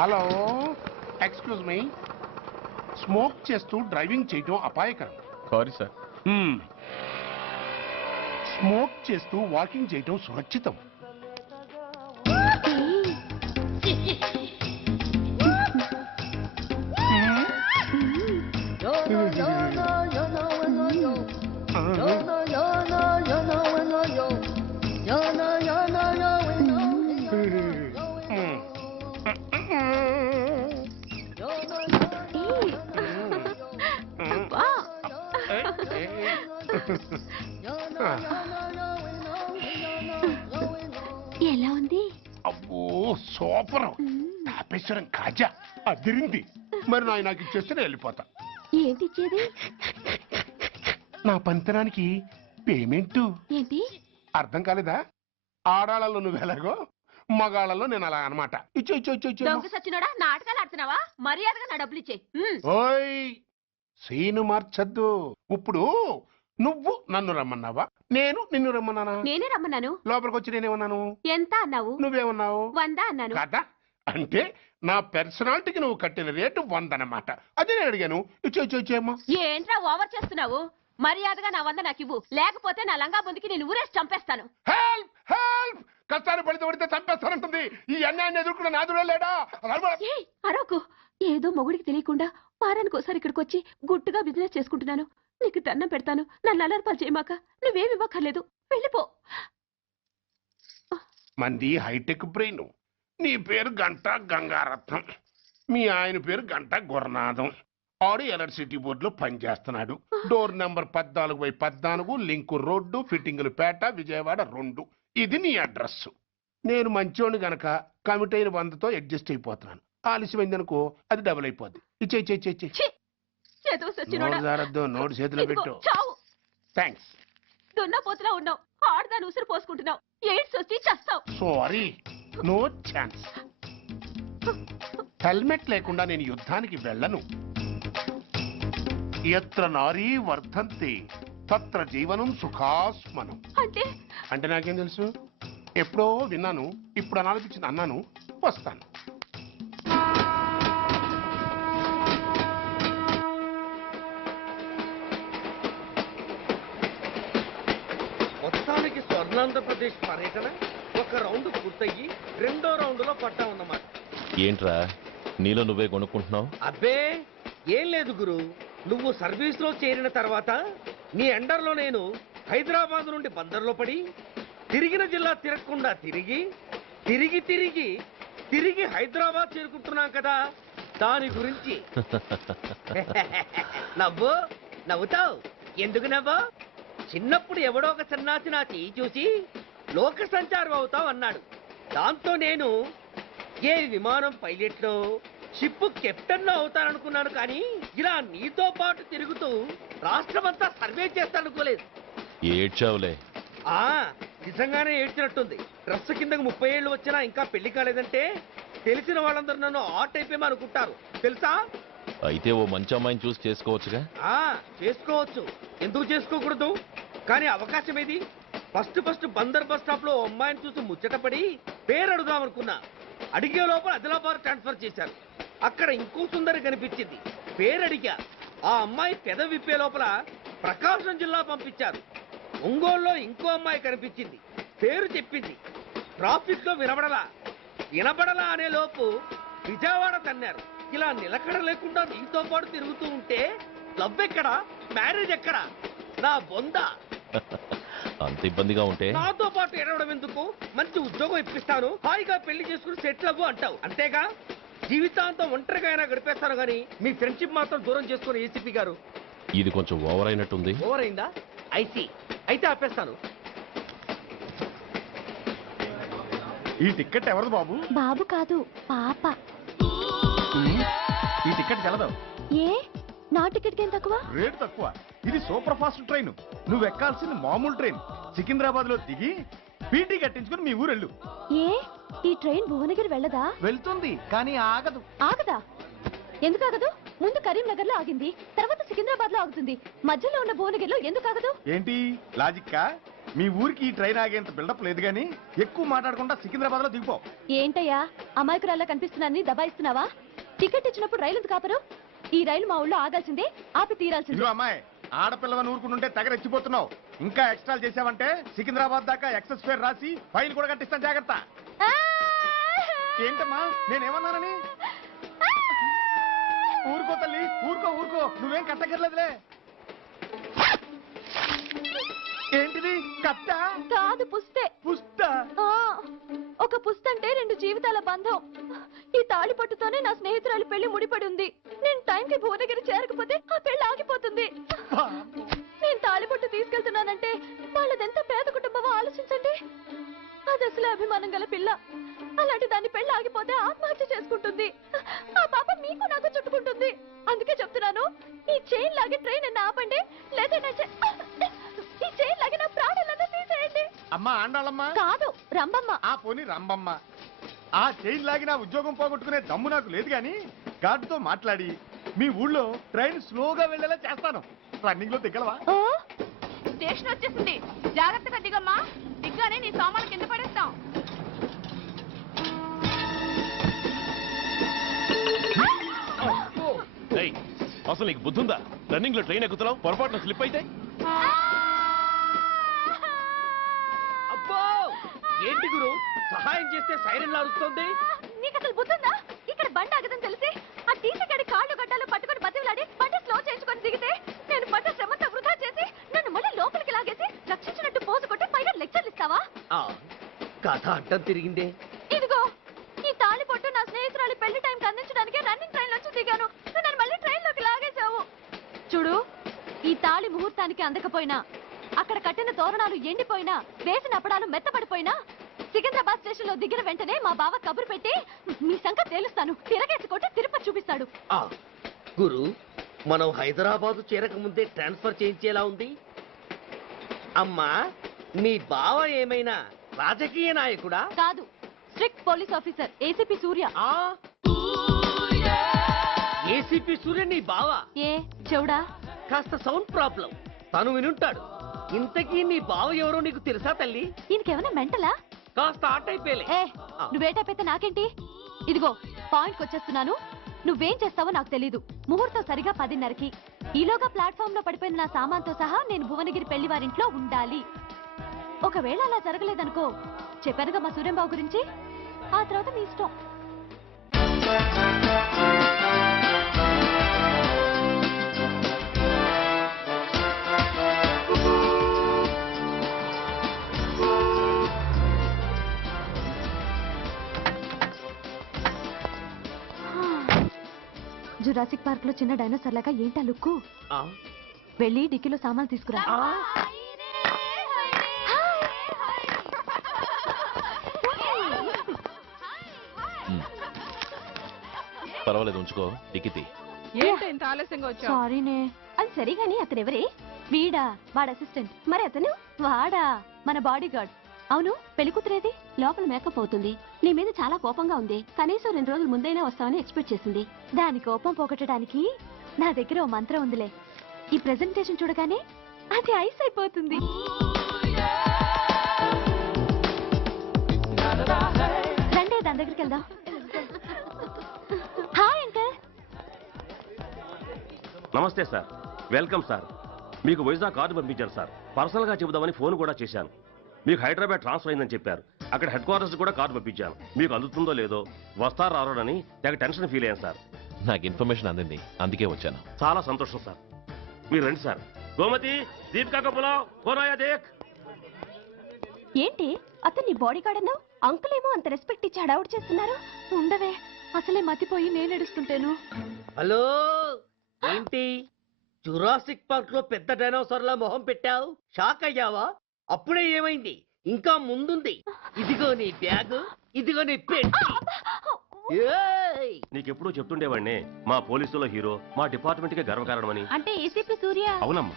Hello, excuse me. Smoke చేస్తూ driving చేయటం అపాయకరం. Sorry sir. స్మోక్ చేస్తూ వాకింగ్ చేయటం సురక్షితం. ఎలా ఉంది? అబ్బో సూపర్. తాపేశ్వరం కాజా అదిరింది. మరి నాకు ఇచ్చేస్తే నేను వెళ్ళిపోతా. ఏంటి ఇచ్చేది? నా పంతనానికి పేమెంట్. ఏంటి అర్థం కాలేదా? ఆడాళ్ళలో నువ్వు ఎలాగో, మగాళ్ళలో నేను అలా అనమాట. ఇచ్చో ఇచ్చో ఇచ్చో ఇచ్చో. దొంగ సచ్చినోడా, నాటకాలు ఆడుతున్నావా? మర్యాదగా నా డబ్బులు ఇచ్చే. ఓయ్ సీను మార్చద్దు. ఇప్పుడు నువ్వు నన్ను రమ్మన్నావా, నేను నిన్ను రమ్మన్నానా? నేనే రమ్మన్నాను. లోపలికి వచ్చి నేనేమన్నాను? ఎంత అన్నావు? నువ్వేమన్నావు? 100 అన్నాను. కదా, అంటే నా పర్సనాలిటీకి నువ్వు కట్టిన రేటు 100 అన్నమాట. అదే నేను అడిగాను. ఇచ్చో ఇచ్చో ఇచ్చేమ్మా. ఏంట్రా ఓవర్ చేస్తున్నావు? మర్యాదగా నా 100 నాకు ఇవ్వు, లేకపోతే నా లంగా బొందికి నేను ఊరేసి చంపేస్తాను. Help help. కష్టాలు పడితే చంపేస్తానంటుంది. ఈ అన్యాయాన్ని ఎదుర్కొన్న నాదుడే లేడా? అరవకు. ఏదో మొగుడికి తెలియకుండా వారానికి ఒకసారి ఇక్కడికి వచ్చి గుట్టుగా బిజినెస్ చేసుకుంటున్నాను. నీకు దండం పెడతాను, నన్ను అలర్పాలు చేయమాక. నువ్వేమి ఇవ్వక్కర్లేదు, వెళ్ళిపో. మంది హైటెక్ బ్రెయిన్. నీ పేరు గంట గంగారత్నం, మీ ఆయన పేరు గంట గురునాథం. ఆడు ఎలక్ట్రిసిటీ బోర్డులో పనిచేస్తున్నాడు. డోర్ నెంబర్ 14/14, లింకు రోడ్డు, ఫిట్టింగులు పేట, విజయవాడ 2. ఇది నీ అడ్రస్. నేను మంచోని గనక కమిట్ అయిన 100తో అడ్జస్ట్ అయిపోతున్నాను. ఆలస్యమైందనుకో అది డబుల్ అయిపోద్ది. ఇచ్చే నోటు చేతిలో పెట్టు. థ్యాంక్స్. దున్నపోతులా ఉన్నావు, ఆడదాని ఉసురు పోసుకుంటున్నావు. ఎయిడ్స్ వచ్చి చస్తావు. Sorry, no chance. హెల్మెట్ లేకుండా నేను యుద్ధానికి వెళ్ళను. ఎత్ర నారీ వర్ధంతి తత్ర జీవనం సుఖాస్మనం. అంటే నాకేం తెలుసు? ఎప్పుడో విన్నాను, ఇప్పుడు అనాలనిపించింది అన్నాను. వస్తాను. మొత్తానికి స్వర్ణాంధ్రప్రదేశ్ పర్యటన ఒక రౌండ్ పూర్తయ్యి 2వ రౌండ్లో పట్టామన్నమాట. ఏంట్రా నీలో నువ్వే కొనుక్కుంటున్నావు? అబ్బే ఏం లేదు గురు. నువ్వు సర్వీస్ లో చేరిన తర్వాత నీ అండర్లో నేను హైదరాబాద్ నుండి బందర్లో పడి తిరిగిన జిల్లా తిరగకుండా తిరిగి తిరిగి తిరిగి తిరిగి హైదరాబాద్ చేరుకుంటున్నాం కదా, దాని గురించి. నవ్వుతావు ఎందుకు నవ్వు? చిన్నప్పుడు ఎవడో ఒక సన్నాసి నా చెయ్యి చూసి లోక సంచారం అవుతావు అన్నాడు. దాంతో నేను ఏ విమానం పైలట్లో, షిప్ కెప్టెన్ అవుతాననుకున్నాను. కానీ ఇలా నీతో పాటు తిరుగుతూ రాష్ట్రమంతా సర్వే చేస్తానుకోలేదు. ఏడ్చావులే. నిజంగానే ఏడ్చినట్టుంది. డ్రెస్ కిందకు 30 ఏళ్ళు వచ్చినా ఇంకా పెళ్లి కాలేదంటే తెలిసిన వాళ్ళందరూ నన్ను ఆ టైపేమో అనుకుంటారు తెలుసా? అయితే ఓ మంచి అమ్మాయిని చూసి చేసుకోవచ్చుగా. చేసుకోవచ్చు, ఎందుకు చేసుకోకూడదు? కానీ అవకాశం ఏది? ఫస్ట్ బందర్ బస్ స్టాప్ లో అమ్మాయిని చూసి ముచ్చటపడి పేరు అడుగుదామనుకున్నా. అడిగే లోపల ఆదిలాబాద్ ట్రాన్స్ఫర్ చేశారు. అక్కడ ఇంకో సుందరి కనిపించింది. పేరు అడిగా. ఆ అమ్మాయి పెద విప్పే లోపల ప్రకాశం జిల్లా పంపించారు. ఒంగోలులో ఇంకో అమ్మాయి కనిపించింది. పేరు చెప్పింది. ట్రాఫిక్ లో వినబడలా అనే లోపు విజయవాడ తన్నారు. ఇలా నిలకడ లేకుండా నీతో పాటు తిరుగుతూ ఉంటే లవ్ ఎక్కడా, మ్యారేజ్ ఎక్కడా? నా బొంద. అంత ఇబ్బందిగా ఉంటే నాతో పాటు ఎడవడం ఎందుకు? మంచి ఉద్యోగం ఇప్పిస్తాను, హాయిగా పెళ్లి చేసుకుని సెటిల్ అవ్వు అంటావు. అంతేగా, జీవితాంతం ఒంటరిగా అయినా గడిపేస్తాను. కానీ మీ ఫ్రెండ్షిప్ మాత్రం దూరం చేసుకుని ఏసీపీ గారు. ఇది కొంచెం ఓవర్ అయినట్టుంది. ఓవర్ అయిందా? ఐసీ. అయితే ఆపేస్తాను. ఈ టికెట్ ఎవరిది బాబు? బాబు కాదు, పాప. ఈ టికెట్ గలదు. ఏ నా టికెట్ ఏం తక్కువ? రేటు తక్కువ. ఇది సూపర్ ఫాస్ట్ ట్రైన్. నువ్వు ఎక్కాల్సింది మామూలు ట్రైన్. సికింద్రాబాద్ లో దిగి పీటీ కట్టించుకుని మీ ఊరెళ్ళు. ఏ ఈ ట్రైన్ భువనగిరి వెళ్ళదా? వెళ్తుంది, కానీ ఆగదు. ఆగదా? ఎందుకు ఆగదు? ముందు కరీంనగర్ లో ఆగింది, తర్వాత సికింద్రాబాద్ లో ఆగుతుంది. మధ్యలో ఉన్న భువనగిరిలో ఎందుకు ఆగదు? ఏంటి లాజిక్కా? మీ ఊరికి ఈ ట్రైన్ ఆగేంత బిల్డప్ లేదు కానీ ఎక్కువ మాట్లాడకుండా సికింద్రాబాద్ లో దిగిపో. ఏంటయ్యా అమాయకురాల్లా కనిపిస్తున్నానని దబాయిస్తున్నావా? టికెట్ ఇచ్చినప్పుడు రైలు ఎందుకు కాపరు? ఈ రైలు మా ఊళ్ళో ఆగాల్సిందే, ఆపి తీరాల్సిందే. ఇదిగో అమ్మాయి, ఆడపిల్లవని ఊరుకుంటుంటే తెగ రెచ్చిపోతున్నావు. ఇంకా ఎక్స్ట్రాలు చేసావంటే సికింద్రాబాద్ దాకా ఎక్సెస్ ఫేర్ రాసి ఫైన్ కూడా కట్టిస్తాను, జాగ్రత్త. ఏంటమ్మా నేనేమన్నానని? ఊరుకో తల్లి, ఊరుకో ఊరుకో, నువ్వేం కట్టగర్లేదులే. ఏంటిది కట్ట? కాదు పుస్తే. పుస్త? ఆ, ఒక పుస్తంటే 2 జీవితాల బంధం. ఈ తాళి పట్టుతోనే నా స్నేహితురాలి పెళ్లి ముడిపడి ఉంది. నేను టైంకి భువనగిరి చేరకపోతే ఆ పెళ్లి ఆగిపోతుంది. నేను తాళి పట్టు తీసుకెళ్తున్నానంటే వాళ్ళదెంత పేద కుటుంబమో ఆలోచించండి. అది అసలు అభిమానం గల పిల్ల. అలాంటి దాని పెళ్లి ఆగిపోతే ఆత్మహత్య చేసుకుంటుంది. ఆ పాప మీకు నాకు చుట్టుకుంటుంది. అందుకే చెప్తున్నాను, ఈ చైన్ లాగే ట్రైన్ అన్న ఆపండి, లేదా ఈ చైన్ లాగే నా ప్రాణాలన్నా తీసేయండి. అమ్మా ఆండాళ్ళమ్మ కాదు రంబమ్మ. ఆ పోని రంబమ్మ. ఆ చైన్ లాగి నా ఉద్యోగం పోగొట్టుకునే దమ్ము నాకు లేదు గాని గార్డుతో మాట్లాడి మీ ఊళ్ళో ట్రైన్ స్లోగా వెళ్ళేలా చేస్తాను. రన్నింగ్ లో దిగలవా? స్టేషన్ వచ్చేసింది, జాగ్రత్తగా దిగమ్మా. దిగ్గానే నీ సామాన్లు కింద పడేస్తాం. ఏయ్, అసలు నీకు బుద్ధుందా? రన్నింగ్ లో ట్రైన్ ఎక్కుతున్నావు, పొరపాటున స్లిప్ అయితే? అబ్బో ఏంటి గురు, సహాయం చేస్తే సైరన్ లారుస్తుంది. నీకు అసలు బుద్ధుందా? ఇక్కడ బండి ఆగదని తెలిసి ఆ టీసీ గడి కాళ్ళు గడ్డాలు పట్టుకొని బతిలాడి బండి స్లో చేసుకొని దిగితే నేను పడ్డ శ్రమంతా వృధా చేసి నన్ను మళ్ళీ లోపలికి లాగేసి రక్షించినట్టు పోసు కొట్టి పైన లెక్చర్లు ఇస్తావా? కథ అడ్డం తిరిగిందే. ఇదిగో ఈ తాళి పొట్టు నా స్నేహితురాలి పెళ్లి టైంకి అందించడానికి రన్నింగ్ ట్రైన్ నుంచి దిగాను. నువ్వు నన్ను మళ్ళీ ట్రైన్ లోకి లాగేశావు. చూడు, ఈ తాళి ముహూర్తానికి అందకపోయినా, అక్కడ కట్టిన తోరణాలు ఎండిపోయినా, వేసిన అప్పడాలు మెత్తపడిపోయినా, సికింద్రాబాద్ స్టేషన్ లో దిగిన వెంటనే మా బావ కబురు పెట్టి మీ సంగతి తేలుస్తాను, తిరగేసి కొట్టి తిరుపతి చూపిస్తాడు. గురు, మనం హైదరాబాద్ చేరక ముందే ట్రాన్స్ఫర్ చేయించేలా ఉంది. అమ్మా, నీ బావ ఏమైనా రాజకీయ నాయకుడా? కాదు, స్ట్రిక్ట్ పోలీస్ ఆఫీసర్, ఏసీపీ సూర్య. ఏసీపీ సూర్య నీ బావ? ఏ చెవుడా? కాస్త సౌండ్ ప్రాబ్లం, తను వినుంటాడు. ఇంతకీ నీ బావ ఎవరో నీకు తెలుసా తల్లి? ఈయనకేమైనా మెంటలా? కాస్త ఆట అయిపోయలే. ఏ నువ్వేటైతే నాకేంటి? ఇదిగో పాయింట్కి వచ్చేస్తున్నాను. నువ్వేం చేస్తావో నాకు తెలీదు. ముహూర్తం సరిగా 10:30కి. ఈలోగా ప్లాట్ఫామ్ లో పడిపోయిన నా సామాన్తో సహా నేను భువనగిరి పెళ్లి వారింట్లో ఉండాలి. ఒకవేళ అలా జరగలేదనుకో, చెప్పానుగా మా సూర్యంబాబు గురించి, ఆ తర్వాత మీ ఇష్టం. జురాసిక్ పార్క్ లో చిన్న డైనోసార్ లాగా ఏంటా లుక్కు? వెళ్ళి డిక్కీలో సామాన్లు తీసుకురా. పర్వాలేదు, ఉంచుకో. టికెట్ ఏంటో ఇంత ఆలస్యంగా వచ్చావు? సారీనే. అది సరిగాని అతనెవరే? వీడా, వాడు అసిస్టెంట్. మరి అతను? వాడా, మన బాడీ గార్డ్. అవును, పెళ్లి కూతురేది? లోపల మేకప్ అవుతుంది. నీ మీద చాలా కోపంగా ఉంది. కనీసం 2 రోజుల ముందైనా వస్తావని ఎక్స్పెక్ట్ చేసింది. దాని కోపం పోగొట్టడానికి నా దగ్గర ఓ మంత్రం ఉందిలే. ఈ ప్రెజెంటేషన్ చూడగానే అది ఐస్ అయిపోతుంది. రండి, దాని దగ్గరికి వెళ్దాం. Hi uncle. నమస్తే సార్, వెల్కమ్ సార్. మీకు వైజాగ్ కార్డు పంపించారు సార్. పర్సనల్గా చెబుదామని ఫోన్ కూడా చేశాను. మీకు హైదరాబాద్ ట్రాన్స్ఫర్ అయిందని చెప్పారు. అక్కడ హెడ్ క్వార్టర్స్ కూడా కార్డు పంపించాను. మీకు అందుతుందో లేదో, వస్తారో రారోడని తెగ టెన్షన్ ఫీల్ అయ్యాను సార్. నాకు ఇన్ఫర్మేషన్ అందింది, అందుకే వచ్చాను. చాలా సంతోషం సార్. మీరు రండి సార్. గోమతి, దీపికా కపులావ్, కోరాయా దేక్. ఏంటి అతను నీ బాడీ గార్డ్ అన్నావు? అంకుల్ ఏమో అంత రెస్పెక్ట్ ఇచ్చి హడావుడు చేస్తున్నారు. ఉండవే, అసలే మతిపోయి నేను ఏడుస్తుంటాను. హలో, ఏంటి జురాసిక్ పార్క్ లో పెద్ద డైనోసార్ లా మొహం పెట్టావు? షాక్ అయ్యావా? అప్పుడే ఏమైంది? ఇంకా ముందుంది. ఇదిగో నీ బ్యాగ్, ఇదిగో నీ పెట్టి. నీకెప్పుడూ చెప్తుండేవాడిని, మా పోలీసులో హీరో, మా డిపార్ట్మెంట్ కే గర్వకారణమని. అంటే ఏసీపీ సూర్య. అవునమ్మా.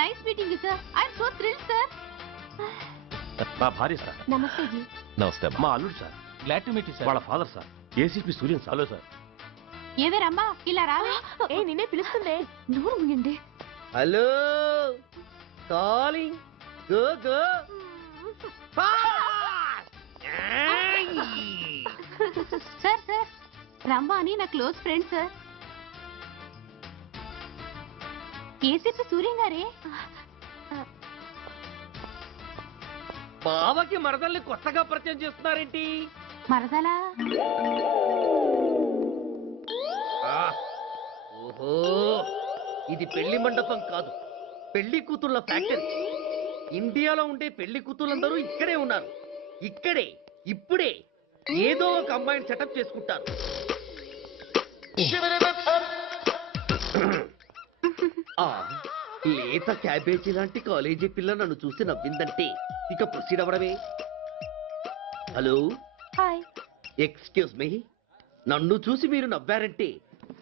Nice meeting sir. I'm so thrilled sir. మా భార్య సార్. నమస్తే జీ. నమస్తే అమ్మా. మా అల్లుడు sir. Glad to meet you వాళ్ళ father sir, ACP Suryan sir. Hello sir. ఏవేరమ్మా ఇలా రావే? ఏ నిన్నే పిలుస్తుందే. నోరు ముయండి. Hello, calling. Go go sir sir రమ్మ అని నా close friend sir. ACP Suryam గారే. బావకి మరదల్ని కొత్తగా పరిచయం చేస్తున్నారేంటి? మరదలా? ఓహో, ఇది పెళ్లి మండపం కాదు, పెళ్లి కూతుళ్ళ ఫ్యాక్టరీ. ఇండియాలో ఉండే పెళ్లి కూతుళ్ళందరూ ఇక్కడే ఉన్నారు. ఇక్కడే ఇప్పుడే ఏదో ఒక అమ్మాయిని సెటప్ చేసుకుంటారు. ఆ, లేత క్యాబేజీ లాంటి కాలేజీ పిల్ల నన్ను చూసి నవ్విందంటే ఇక ప్రొసీడ్ అవ్వడమే. Hello, hi. ఎక్స్క్యూజ్ మీ, నన్ను చూసి మీరు నవ్వారంటే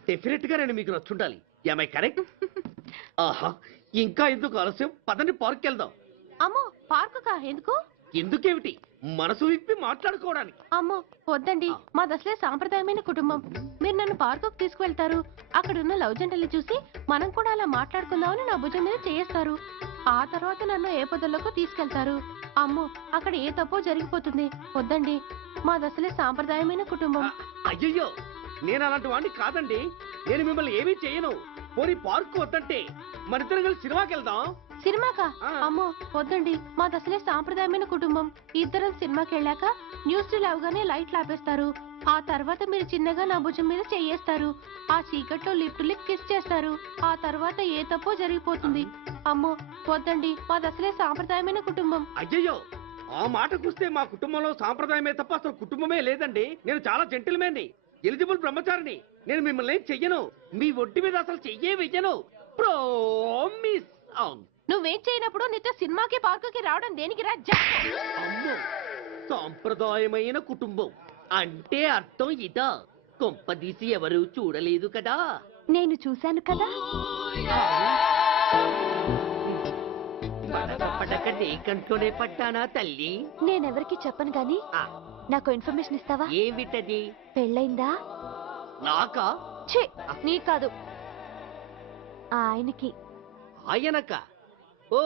డెఫినెట్ గా నేను మీకు నచ్చుండాలి. I correct? ఆహా, ఇంకా ఎందుకు ఆలస్యం? పదండి పార్క్ వెళ్దాం. అమ్మో పార్కుకా? ఎందుకు? ఎందుకేమిటి, మనసు విప్పి మాట్లాడుకోవడానికి. అమ్మో వద్దండి, మాది అసలే సాంప్రదాయమైన కుటుంబం. మీరు నన్ను పార్కుకు తీసుకువెళ్తారు, అక్కడున్న లవ్ జంటల్ని చూసి మనం కూడా అలా మాట్లాడుకుందామని నా భుజం మీద చేస్తారు. ఆ తర్వాత నన్ను ఏ పొదల్లోకి తీసుకెళ్తారు. అమ్మో అక్కడ ఏ తప్పో జరిగిపోతుంది. వద్దండి, మాది అసలే సాంప్రదాయమైన కుటుంబం. అయ్యయ్యో, నేను అలాంటి వాడిని కాదండి. నేను మిమ్మల్ని ఏమీ చేయను. పోనీ పార్క్ వద్దంటే మనిద్దరం కలిసి సినిమాకి వెళ్దాం. సినిమాకా? అమ్మో వద్దండి, మాది అసలే సాంప్రదాయమైన కుటుంబం. ఇద్దరం సినిమాకి వెళ్ళాక న్యూస్ అవగానే లైట్లు ఆపేస్తారు. ఆ తర్వాత మీరు చిన్నగా నా భుజం మీద చెయ్యేస్తారు. ఆ చీకట్లో లిప్ టు లిప్ కిస్ చేస్తారు. ఆ తర్వాత ఏ తప్పో జరిగిపోతుంది. అమ్మో వద్దండి, మాది అసలే సాంప్రదాయమైన కుటుంబం. అయ్యయ్యో, ఆ మాటకొస్తే మా కుటుంబంలో సాంప్రదాయమే తప్ప అసలు కుటుంబమే లేదండి. నేను చాలా జెంటిల్మెన్ని, ఎలిజిబుల్ బ్రహ్మచారిని. నేను మిమ్మల్ని ఏం చెయ్యను. మీ ఒంటి మీద అసలు చెయ్యే వెయ్యను. ప్రామిస్. నువ్వేం చేయనప్పుడు నీతో సినిమాకి పార్కుకి రావడం దేనికి రా? అమ్మో, సాంప్రదాయమైన కుటుంబం అంటే అర్థం ఇదా? కొంపదీసి ఎవరు చూడలేదు కదా? నేను చూశాను కదా. పడక నీ కంట్లోనే పడ్డానా తల్లి? నేనెవరికి చెప్పను గాని ఆ, నాకు ఇన్ఫర్మేషన్ ఇస్తావా? ఏమిటది? పెళ్ళైందా? నాకా? ఛీ, నీ కాదు, ఆయనకి. ఆయనక? ఓ